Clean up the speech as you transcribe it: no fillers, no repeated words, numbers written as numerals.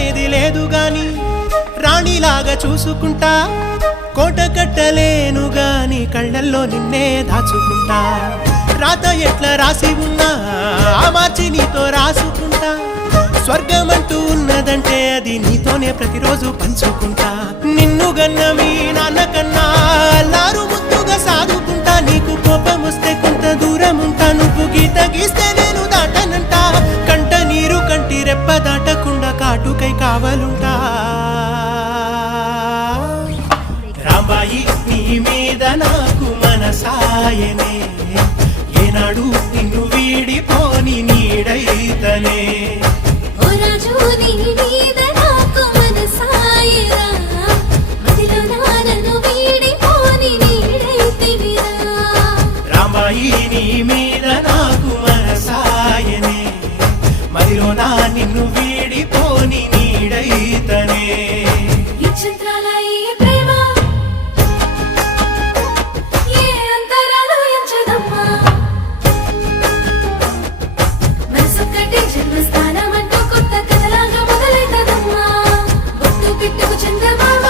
అమ్మేది లేదు గాని రాణిలాగా చూసుకుంటా కోట కట్టలేను గాని కళ్ళల్లో నిన్నే దాచుకుంటా రాత ఎట్లా రాసి ఉన్నా మార్చి నీతో రాసుకుంటా స్వర్గమంటూ ఉన్నదంటే అది నీతోనే ప్రతిరోజు పంచుకుంటా నిన్ను గన్న మీ నాన్న కన్నా లారు ముద్దుగా సాదుకుంటా నీకు కోపం వస్తే కొంత దూరం ఉంటా నువ్వు గీత గీస్తే నేను దాటనంట కంట నీరు కంటి రెప్ప దాటకుండా కాటుకై కావలుంటా రాంబాయి నీ మీద నాకు మనసాయనే ఏనాడు నిన్ను వీడిపోని నీడైతనే రాంబాయి నీ మీద నాకు మనసాయనే మదిలో నా నిన్ను వీడిపోని నీడైతనే జన్మస్థానం అంటూ కొత్త కథలాగా మొదలైతదమ్మా బొట్టు పిట్టుకు చందమామ